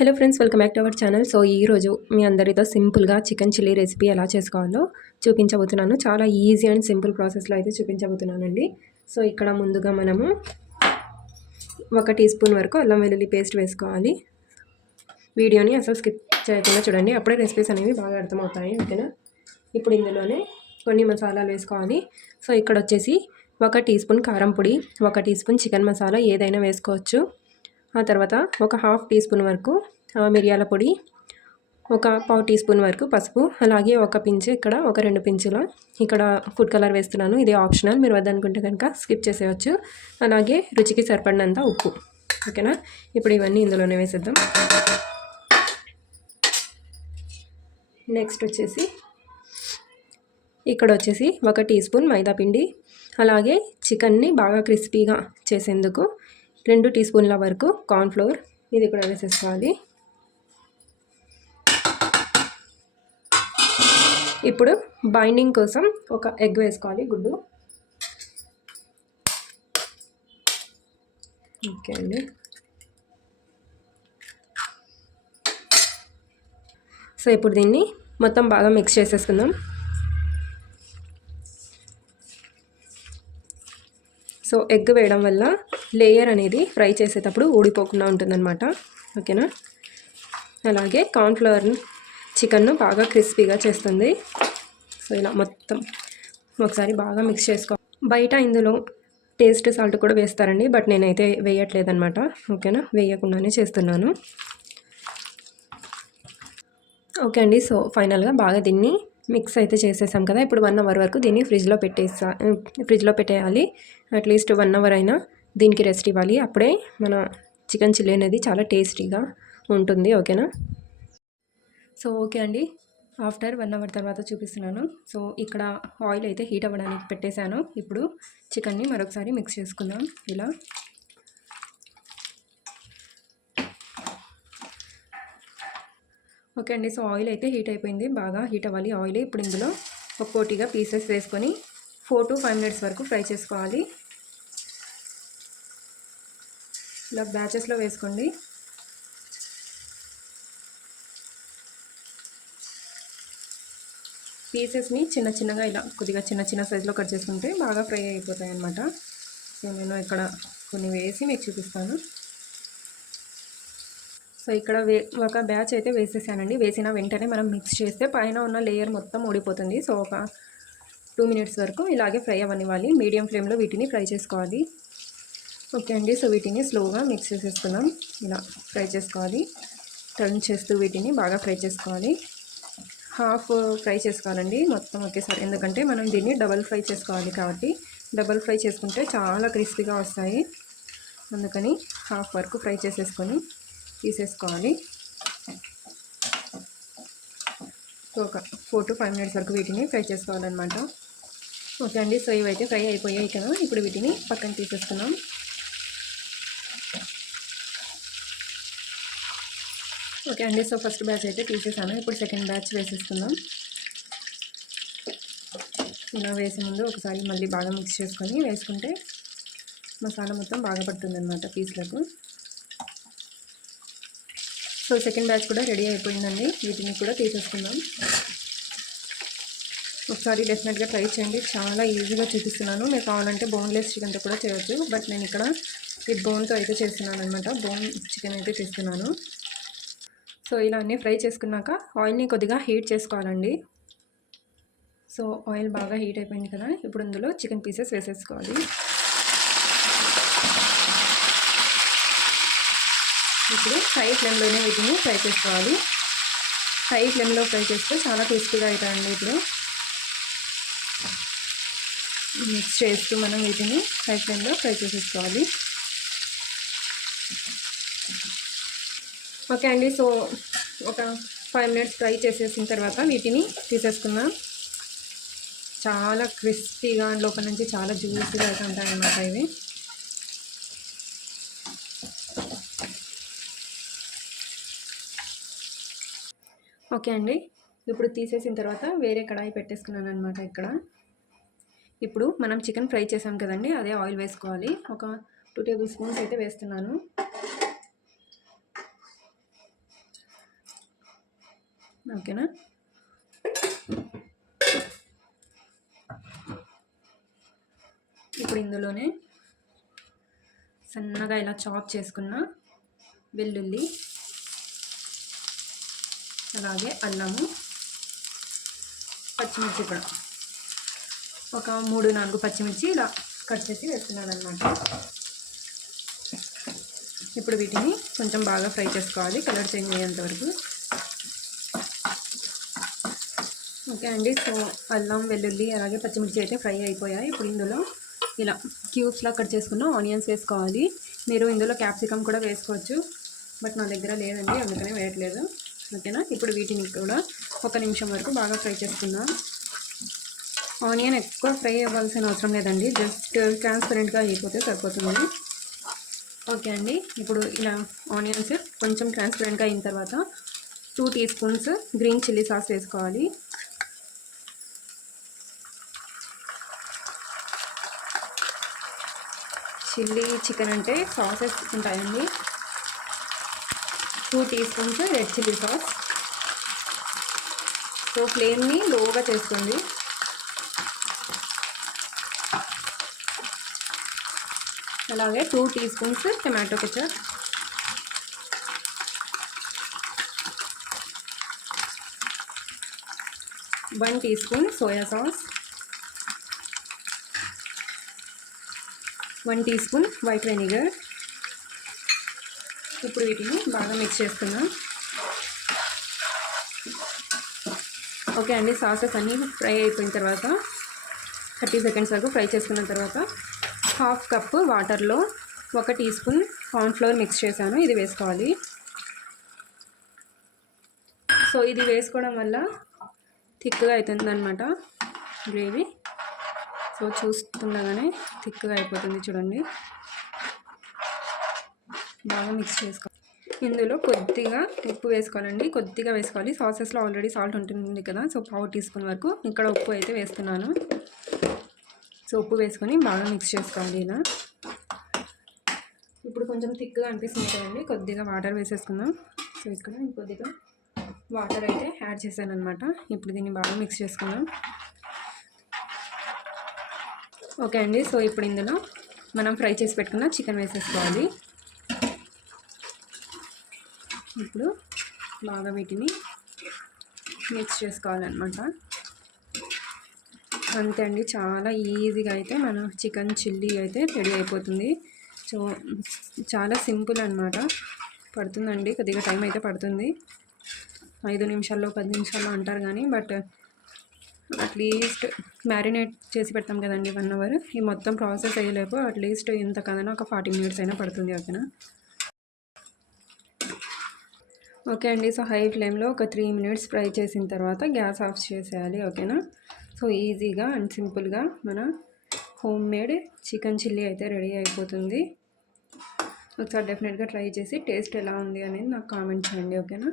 Hello friends, welcome back to our channel. So ఈరోజు మీ అందరితో సింపుల్గా చికెన్ చిల్లీ రెసిపీ ఎలా చేసుకోవాలో చూపించబోతున్నాను. చాలా ఈజీ అండ్ సింపుల్ ప్రాసెస్లో అయితే చూపించబోతున్నానండి. సో ఇక్కడ ముందుగా మనము 1 టీ స్పూన్ వరకు అల్లం వెల్లుల్లి పేస్ట్ వేసుకోవాలి. వీడియోని అసలు స్కిప్ చేయకుండా చూడండి, అప్పుడే రెసిపీస్ అనేవి బాగా అర్థమవుతాయి. ఓకేనా? ఇప్పుడు ఇందులోనే కొన్ని మసాలాలు వేసుకోవాలి. సో ఇక్కడ వచ్చేసి 1 టీ స్పూన్ కారం పొడి, 1 టీ స్పూన్ చికెన్ మసాలా ఏదైనా వేసుకోవచ్చు. ఆ తర్వాత ఒక 1/2 టీ స్పూన్ వరకు మిరియాల పొడి, ఒక 1/4 టీ స్పూన్ వరకు పసుపు, అలాగే ఒక పించు ఇక్కడ ఒక 2 పించుల ఇక్కడ ఫుడ్ కలర్ వేస్తున్నాను. ఇది ఆప్షనల్, మీరు వద్దనుకుంటే కనుక స్కిప్ చేసేయచ్చు. అలాగే రుచికి సరిపడినంత ఉప్పు. ఓకేనా? ఇప్పుడు ఇవన్నీ ఇందులోనే వేసేద్దాం. నెక్స్ట్ వచ్చేసి ఇక్కడ వచ్చేసి 1 టీ స్పూన్ మైదా పిండి, అలాగే చికెన్ని బాగా క్రిస్పీగా చేసేందుకు 2 టీ స్పూన్ల వరకు కార్న్ఫ్లోర్, ఇది కూడా వేసేసుకోవాలి. ఇప్పుడు బైండింగ్ కోసం ఒక ఎగ్ వేసుకోవాలి, గుడ్డు. ఓకే అండి. సో ఇప్పుడు దీన్ని మొత్తం బాగా మిక్స్ చేసేసుకుందాం. సో ఎగ్ వేయడం వల్ల లేయర్ అనేది ఫ్రై చేసేటప్పుడు ఊడిపోకుండా ఉంటుందన్నమాట. ఓకేనా? అలాగే కార్న్ఫ్లవర్ చికెన్ను బాగా క్రిస్పీగా చేస్తుంది. సో ఇలా మొత్తం ఒకసారి బాగా మిక్స్ చేసుకో. బయట ఇందులో టేస్ట్ సాల్ట్ కూడా వేస్తారండి, బట్ నేనైతే వేయట్లేదన్నమాట. ఓకేనా? వేయకుండానే చేస్తున్నాను. ఓకే అండి. సో ఫైనల్గా బాగా దీన్ని మిక్స్ అయితే చేసేసాం కదా. ఇప్పుడు 1 అవర్ వరకు దీన్ని ఫ్రిడ్జ్లో పెట్టేయాలి. అట్లీస్ట్ 1 అవర్ అయినా దీనికి రెస్ట్ ఇవ్వాలి. అప్పుడే మన చికెన్ చిల్లీ అనేది చాలా టేస్టీగా ఉంటుంది. ఓకేనా? సో ఓకే అండి, ఆఫ్టర్ 1 అవర్ తర్వాత చూపిస్తున్నాను. సో ఇక్కడ ఆయిల్ అయితే హీట్ అవ్వడానికి పెట్టేశాను. ఇప్పుడు చికెన్ని మరొకసారి మిక్స్ చేసుకుందాం ఇలా. ఓకే అండి. సో ఆయిల్ అయితే హీట్ అయిపోయింది, బాగా హీట్ అవ్వాలి ఆయిల్. ఇప్పుడు ఇందులో ఒక్కోటిగా పీసెస్ వేసుకొని 4 to 5 minutes వరకు ఫ్రై చేసుకోవాలి. ఇలా బ్యాచెస్లో వేసుకోండి. పీసెస్ని చిన్నగా ఇలా కొద్దిగా చిన్న సైజులో కట్ చేసుకుంటే బాగా ఫ్రై అయిపోతాయి అన్నమాట. సో నేను ఇక్కడ కొన్ని వేసి మీకు చూపిస్తాను. సో ఇక్కడ ఒక బ్యాచ్ అయితే వేసేసానండి. వేసిన వెంటనే మనం మిక్స్ చేస్తే పైన ఉన్న లేయర్ మొత్తం ఊడిపోతుంది. సో ఒక 2 minutes వరకు ఇలాగే ఫ్రై అవ్వనివ్వాలి. మీడియం ఫ్లేమ్లో వీటిని ఫ్రై చేసుకోవాలి. ఓకే అండి. సో వీటిని స్లోగా మిక్స్ చేసేసుకుందాం. ఇలా ఫ్రై చేసుకోవాలి, టర్న్ చేస్తూ వీటిని బాగా ఫ్రై చేసుకోవాలి. హాఫ్ ఫ్రై చేసుకోవాలండి మొత్తం ఒకేసారి, ఎందుకంటే మనం దీన్ని డబల్ ఫ్రై చేసుకోవాలి కాబట్టి. డబల్ ఫ్రై చేసుకుంటే చాలా క్రిస్పీగా వస్తాయి. అందుకని హాఫ్ వరకు ఫ్రై చేసేసుకొని తీసేసుకోవాలి. సో ఒక 4 to 5 minutes వరకు వీటిని ఫ్రై చేసుకోవాలన్నమాట. ఓకే అండి. సో ఇవైతే ఫ్రై అయిపోయాయి కదా. ఇప్పుడు వీటిని పక్కన తీసేసుకున్నాం. ఓకే అండి. సో ఫస్ట్ బ్యాచ్ అయితే తీసేసాను. ఇప్పుడు సెకండ్ బ్యాచ్ వేసేసుకుందాం. ఇలా వేసే ముందు ఒకసారి మళ్ళీ బాగా మిక్స్ చేసుకొని వేసుకుంటే మసాలా మొత్తం బాగా పడుతుందన్నమాట పీస్లకు. సో సెకండ్ బ్యాచ్ కూడా రెడీ అయిపోయిందండి. వీటిని కూడా తీసేసుకుందాం. ఒకసారి డెఫినెట్గా ట్రై చేయండి, చాలా ఈజీగా చూపిస్తున్నాను. మీరు కావాలంటే బోన్లెస్ చికెన్తో కూడా చేయొచ్చు, బట్ నేను ఇక్కడ విత్ బోన్తో అయితే చేస్తున్నాను అనమాట. బోన్ చికెన్ అయితే చేస్తున్నాను. సో ఇలా అన్నీ ఫ్రై చేసుకున్నాక ఆయిల్ని కొద్దిగా హీట్ చేసుకోవాలండి. సో ఆయిల్ బాగా హీట్ అయిపోయింది కదా. ఇప్పుడు ఇందులో చికెన్ పీసెస్ వేసేసుకోవాలి. ఇప్పుడు హై ఫ్లేమ్లోనే వీటిని ఫ్రై చేసుకోవాలి. హై ఫ్లేమ్లో ఫ్రై చేస్తే చాలా టేస్టీగా అవుతాయండి. ఇప్పుడు మిక్స్ చేస్తూ మనం వీటిని హై ఫ్లేమ్లో ఫ్రై చేసేసుకోవాలి. ఓకే అండి. సో ఒక 5 minutes ఫ్రై చేసేసిన తర్వాత వీటిని తీసేసుకుందాం. చాలా క్రిస్పీగా లోపల నుంచి చాలా జ్యూసీగా అయితే ఉంటాయన్నమాట ఇవి. ఓకే అండి. ఇప్పుడు తీసేసిన తర్వాత వేరే కడాయి పెట్టేసుకున్నాను అనమాట. ఇక్కడ ఇప్పుడు మనం చికెన్ ఫ్రై చేసాం కదండి, అదే ఆయిల్ వేసుకోవాలి. ఒక 2 tablespoons అయితే వేస్తున్నాను. ఓకేనా. ఇప్పుడు ఇందులోనే సన్నగా ఇలా చాప్ చేసుకున్న వెల్లుల్లి, అలాగే అల్లము, పచ్చిమిర్చి కూడా ఒక 3-4 పచ్చిమిర్చి ఇలా కట్ చేసి వేస్తున్నాను అనమాట. ఇప్పుడు వీటిని కొంచెం బాగా ఫ్రై చేసుకోవాలి, కలర్ చేంజ్ అయ్యేంత వరకు. ఓకే అండి. సో అల్లం, వెల్లుల్లి అలాగే పచ్చిమిర్చి అయితే ఫ్రై అయిపోయాయి. ఇప్పుడు ఇందులో ఇలా క్యూబ్స్లా కట్ చేసుకున్న ఆనియన్స్ వేసుకోవాలి. మీరు ఇందులో క్యాప్సికమ్ కూడా వేసుకోవచ్చు, బట్ నా దగ్గర లేదండి, అందుకనే వేయట్లేదు. ఓకేనా. ఇప్పుడు వీటిని కూడా 1 నిమిషం వరకు బాగా ఫ్రై చేసుకుందాం. ఆనియన్ ఎక్కువ ఫ్రై అవ్వాల్సిన అవసరం లేదండి, జస్ట్ ట్రాన్స్పరెంట్గా అయిపోతే సరిపోతుంది. ఓకే అండి. ఇప్పుడు ఇలా ఆనియన్స్ కొంచెం ట్రాన్స్పరెంట్గా అయిన తర్వాత 2 teaspoons green chilli sauce వేసుకోవాలి. చిల్లీ చికెన్ అంటే సాసెస్ ఉంటాయండి. 2 teaspoons red chilli sauce. So ఫ్లేమ్ని లోగా చేసుకోండి. అలాగే 2 teaspoons tomato ketchup, 1 teaspoon soya sauce, 1 teaspoon white vinegar. ఇప్పుడు వీటిని బాగా మిక్స్ చేసుకుందాం. ఓకే అండి. సాసెస్ అన్నీ ఫ్రై అయిపోయిన తర్వాత 30 సెకండ్స్ వరకు ఫ్రై చేసుకున్న తర్వాత 1/2 కప్పు వాటర్లో 1 టీ స్పూన్ కార్న్ఫ్లోర్ మిక్స్ చేశాను, ఇది వేసుకోవాలి. సో ఇది వేసుకోవడం వల్ల థిక్గా అవుతుంది అనమాట గ్రేవీ. సో చూస్తుండగానే థిక్గా అయిపోతుంది చూడండి. బాగా మిక్స్ చేసుకోవాలి. ఇందులో కొద్దిగా ఉప్పు వేసుకోవాలండి, కొద్దిగా వేసుకోవాలి. సాసెస్లో ఆల్రెడీ సాల్ట్ ఉంటుంది కదా, సో 1/2 టీ స్పూన్ వరకు ఇక్కడ ఉప్పు అయితే వేస్తున్నాను. సో ఉప్పు వేసుకొని బాగా మిక్స్ చేసుకోవాలి ఇలా. ఇప్పుడు కొంచెం థిక్గా అనిపిస్తుంది కదండి, కొద్దిగా వాటర్ వేసేసుకుందాం. సో ఇక్కడ కొద్దిగా వాటర్ అయితే యాడ్ చేశాను అనమాట. ఇప్పుడు దీన్ని బాగా మిక్స్ చేసుకుందాం. ఓకే అండి. సో ఇప్పుడు ఇందులో మనం ఫ్రై చేసి పెట్టుకున్న చికెన్ వేసేసుకోవాలి. ఇప్పుడు బాగా వీటిని మిక్స్ చేసుకోవాలన్నమాట. అంతే అండి, చాలా ఈజీగా అయితే మన చికెన్ చిల్లీ అయితే రెడీ అయిపోతుంది. సో చాలా సింపుల్ అనమాట. పడుతుందండి, కొద్దిగా టైం అయితే పడుతుంది. 5 నిమిషాల్లో 10 నిమిషాల్లో అంటారు కానీ, బట్ అట్లీస్ట్ మ్యారినేట్ చేసి పెడతాం కదండి 1 అవర్, ఈ మొత్తం ప్రాసెస్ అయ్యేలేపు అట్లీస్ట్ ఎంత కదన్నా ఒక 40 మినిట్స్ అయినా పడుతుంది. ఓకేనా. ఓకే అండి. సో హై ఫ్లేమ్లో ఒక 3 మినిట్స్ ఫ్రై చేసిన తర్వాత గ్యాస్ ఆఫ్ చేసేయాలి. ఓకేనా. సో ఈజీగా అండ్ సింపుల్గా మన హోమ్ మేడ్ చికెన్ చిల్లీ అయితే రెడీ అయిపోతుంది. ఒకసారి డెఫినెట్గా ట్రై చేసి టేస్ట్ ఎలా ఉంది అనేది నాకు కామెంట్ చేయండి. ఓకేనా.